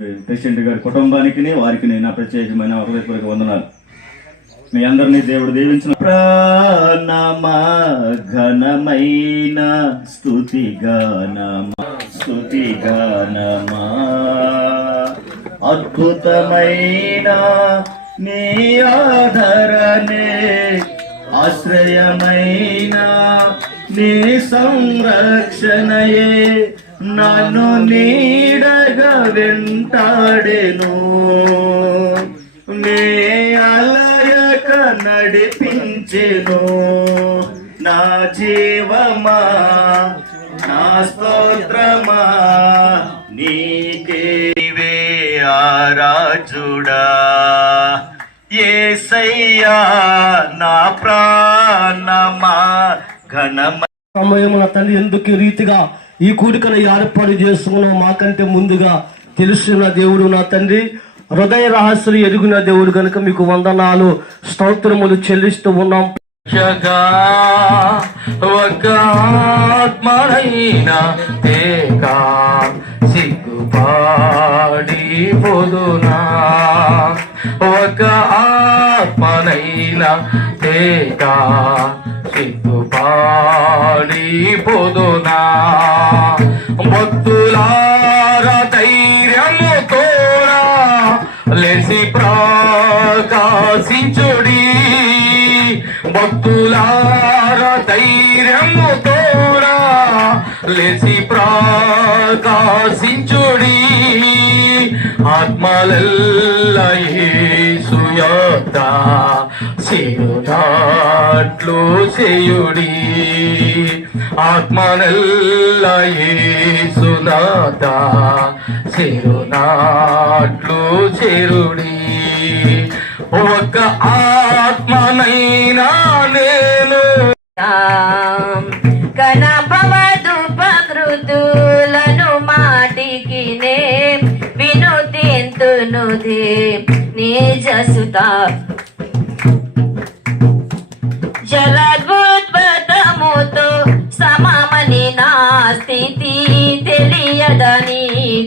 President గారి కుటుంబానికి వారికి నేను ప్రత్యేకమైన హృదయపూర్వక వందనాలు. మీ అందరినీ దేవుడు దీవించిన ప్రాణమా ఘనమైన స్థుతి గానమా స్తుతి గానమా అద్భుతమైన నీ ఆధరణే ఆశ్రయమైన నీ సంరక్షణయే. నన్ను నీడగా వెంటాడెను. నే అలయక నడిపించెను. నా జీవమా నా స్తోత్రమా నీకేవే ఆరాజుడా. ఏసయ్యా నా ప్రాణమా ఘనమ సమయం తల్లి ఎందుకు రీతిగా ఈ కూడికను ఏర్పాటు చేసుకున్నాం మాకంటే ముందుగా తెలుసున్న దేవుడు నా తండ్రి. హృదయ రహస్యులు ఎరుగున దేవుడు కనుక మీకు వందనాలు స్తోత్రములు చెల్లిస్తూ ఉన్నాం. జగా ఒక ఆత్మనైనా ఏకా సిగ్గుపాడి పొదునా. ఒక ఆత్మనైనా ఆత్మనైన ఏకా పాడి పొదునా? భక్తులార ధైర్యము తోరా లెసి ప్రకాశించుడి. భక్తులార ధైర్యము తోరా లెసి ప్రకాశించుడి. ఆత్మలల్లయేసుయత సిరునాట్లు చేయుడి. ఆత్మనల్లయేసునాథ సిరునాట్లు చేరుడి ఒక ఆత్మనైనా నేను. కనపవదు ప్రకృతులను మాటికి నే వినుతింతునుదే. నిజసుతా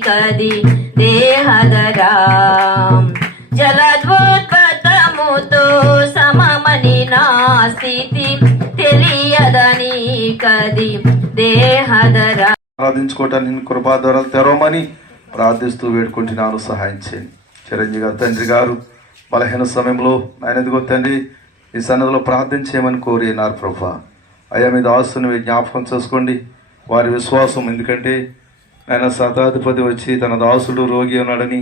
కది దేహదరా జలద్భుతముతో సమమని నా స్థితి తెలియదని కది దేహదరా ఆరాధించుకోవటానికి కృపా ద్వారా తెరవమని ప్రార్థిస్తూ వేడుకుంటున్నాను సహాయం చేయండి. చిరంజీవి గారు తండ్రి గారు బలహీన సమయంలో ఆయన ఎదుగో తండ్రి ఈ సన్నదిలో ప్రార్థన చేయమని కోరినారు ప్రభా. అయ్యా మీ దాసుని జ్ఞాపకం చేసుకోండి. వారి విశ్వాసం ఎందుకంటే ఆయన శతాధిపతి వచ్చి తన దాసుడు రోగి ఉన్నాడని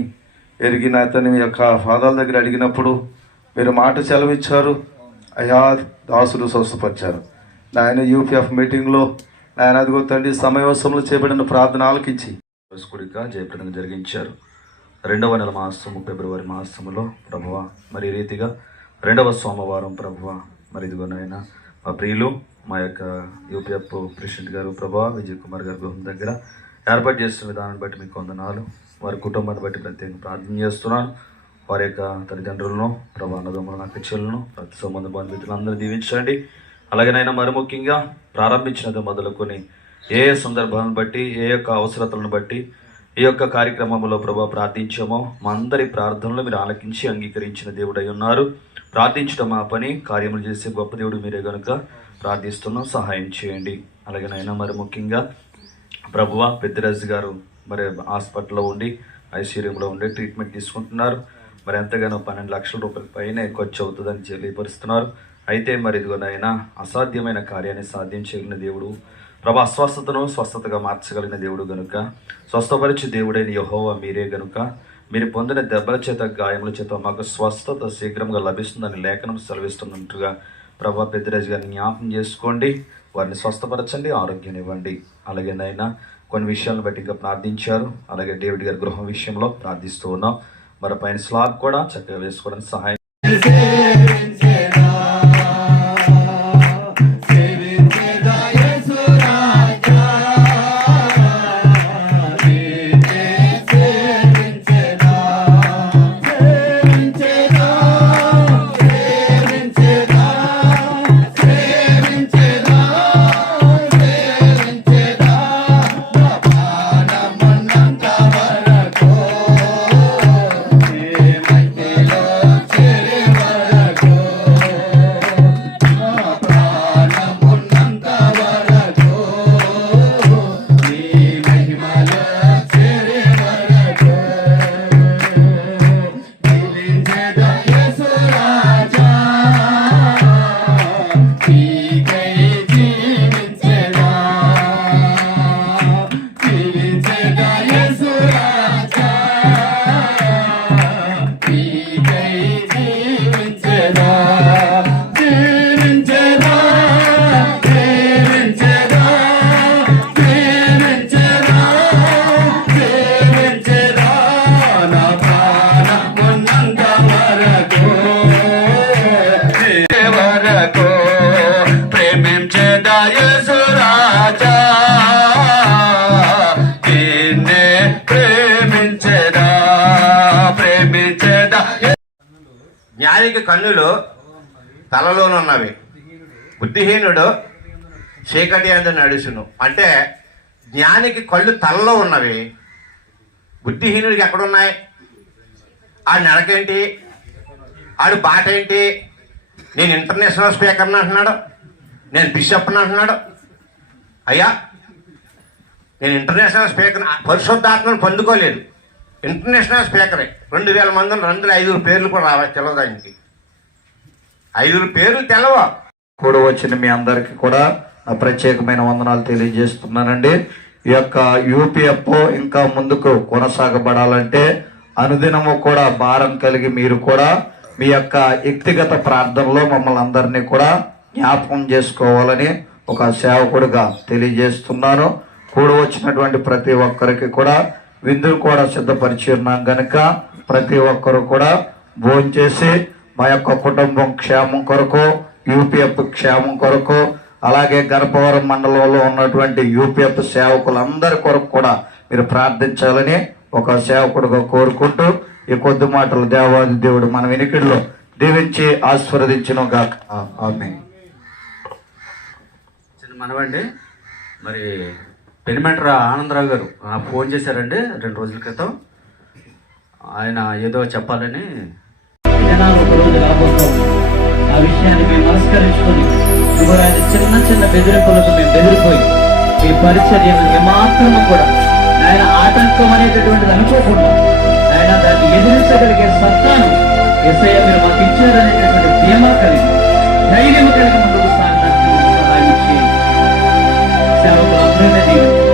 ఎరిగిన అతని మీ యొక్క పాదాల దగ్గర అడిగినప్పుడు మీరు మాట సెలవిచ్చారు. అయ్యా దాసుడు స్వస్థపరిచారు. నాయన యూపీఎఫ్ మీటింగ్లో నాయన అదిగో తండ్రి సమయవసంలో చేపడిన ప్రార్థన ఆలకించి కూడిక జయప్రదంగా జరిగించారు. రెండవ నెల మాసము ఫిబ్రవరి మాసములో ప్రభువ మరి రీతిగా రెండవ సోమవారం ప్రభువ మరి ఇదిగోనైనా మా ప్రియులు మా యొక్క యూపీఎఫ్ ప్రెసిడెంట్ గారు ప్రభా విజయ్ కుమార్ గారి గృహం దగ్గర ఏర్పాటు చేస్తున్న విధానాన్ని బట్టి మీకు వందనాలు. వారి కుటుంబాన్ని బట్టి ప్రత్యేకంగా ప్రార్థన చేస్తున్నాను. వారి యొక్క తల్లిదండ్రులను ప్రభా అన్నదమ్ములను అక్క ప్రతి సంబంధ బంధుమిత్రులందరూ దీవించండి. అలాగనైనా మరి ముఖ్యంగా ప్రారంభించినది మొదలుకొని ఏ ఏ సందర్భాలను బట్టి ఏ యొక్క అవసరతలను బట్టి ఈ యొక్క కార్యక్రమంలో ప్రభా ప్రార్థించామో మా అందరి ప్రార్థనలు మీరు ఆలకించి అంగీకరించిన దేవుడై ఉన్నారు. ప్రార్థించడం మా పని కార్యములు చేసే గొప్ప దేవుడు మీరే కనుక ప్రార్థిస్తున్నాం సహాయం చేయండి. అలాగే నైనా మరి ముఖ్యంగా ప్రభువ పెద్దరాజు గారు మరి హాస్పిటల్లో ఉండి ఐసీయూలో ఉండి ట్రీట్మెంట్ తీసుకుంటున్నారు. మరి ఎంతగానో పన్నెండు లక్షల రూపాయల పైన ఖర్చు అవుతుందని తెలియపరుస్తున్నారు. అయితే మరి ఇదిగోనైనా అసాధ్యమైన కార్యాన్ని సాధ్యం చేయగలిగిన దేవుడు ప్రభా అస్వస్థతను స్వస్థతగా మార్చగలిగిన దేవుడు గనుక స్వస్థపరిచి దేవుడైన యహోవా మీరే గనుక మీరు పొందిన దెబ్బల చేత గాయముల చేత మాకు స్వస్థత శీఘ్రంగా లభిస్తుందని లేఖనం సెలవిస్తున్నట్టుగా ప్రభా పెద్దరాజు గారిని జ్ఞాపం చేసుకోండి. వారిని స్వస్థపరచండి ఆరోగ్యం ఇవ్వండి అలాగే నైనా కొన్ని విషయాలను బట్టి ఇంకా ప్రార్థించారు. అలాగే డేవిడ్ గారి గృహం విషయంలో ప్రార్థిస్తూ ఉన్నాం. మరి పైన స్లాబ్ కూడా చక్కగా వేసుకోవడానికి సహాయం జ్ఞానికి కన్నులు తలలోనున్నవి. బుద్ధిహీనుడు చీకటి అందు నడుచును. అంటే జ్ఞానికి కళ్ళు తలలో ఉన్నవి. బుద్ధిహీనుడికి ఎక్కడున్నాయి? ఆ నడకేంటి? ఆడు బాట ఏంటి నేను ఇంటర్నేషనల్ స్పీకర్ని అంటున్నాడు. నేను బిషప్ని అంటున్నాడు. అయ్యా నేను ఇంటర్నేషనల్ స్పీకర్ పరిశుద్ధాత్మను పొందుకోలేదు. ఇంటర్నేషనల్ స్పీకరే రెండు వేల మంది రెండు ఐదుగురు పేర్లు కూడా రావాలి తెలవదు ఆయనకి ఐదుగురు పేర్లు తెలవ? కూడా వచ్చిన మీ అందరికీ కూడా నా ప్రత్యేకమైన వందనాలు తెలియజేస్తున్నానండి. ఈ యొక్క యూపీఎఫ్ఓ ఇంకా ముందుకు కొనసాగబడాలంటే అనుదినము కూడా భారం కలిగి మీరు కూడా మీ యొక్క వ్యక్తిగత ప్రార్థనలో మమ్మల్ని అందరినీ కూడా జ్ఞాపకం చేసుకోవాలని ఒక సేవకుడిగా తెలియజేస్తున్నాను. కూడి వచ్చినటువంటి ప్రతి ఒక్కరికి కూడా విందులు కూడా సిద్ధపరిచి ఉన్నాం ప్రతి ఒక్కరు కూడా భోంచేసి మా యొక్క కుటుంబం క్షేమం కొరకు యూపీఎఫ్ క్షేమం కొరకు అలాగే గర్భవరం మండలంలో ఉన్నటువంటి యూపీఎఫ్ సేవకులందరి కొరకు కూడా మీరు ప్రార్థించాలని ఒక సేవకుడుగా కోరుకుంటూ ఈ కొద్ది మాటలు దేవాది దేవుడు మన వెనుకడిలో దీవించి ఆశీర్వదించిన గాక ఆమె చిన్న మనవండి మరి పెనిమెంటర్ ఆనందరావు గారు ఫోన్ చేశారండి రెండు రోజుల క్రితం. ఆయన ఏదో చెప్పాలని. ఆ విషయాన్ని మేము మనస్కరించుకొని ఇదిగో చిన్న చిన్న బెదిరింపులకు మేము బెదిరిపోయి మీ పరిచర్యను ఏమాత్రము కూడా ఆయన ఆటంకం అనేటటువంటిది అనుకోకుండా ఆయన దాన్ని ఎదిరించగలిగే సత్తాను ఎస్ఐ మీరు మాకు ఇచ్చారనేటటువంటి ధీమా కలిగి ధైర్యం కలిగి ముందుకు ನಾವು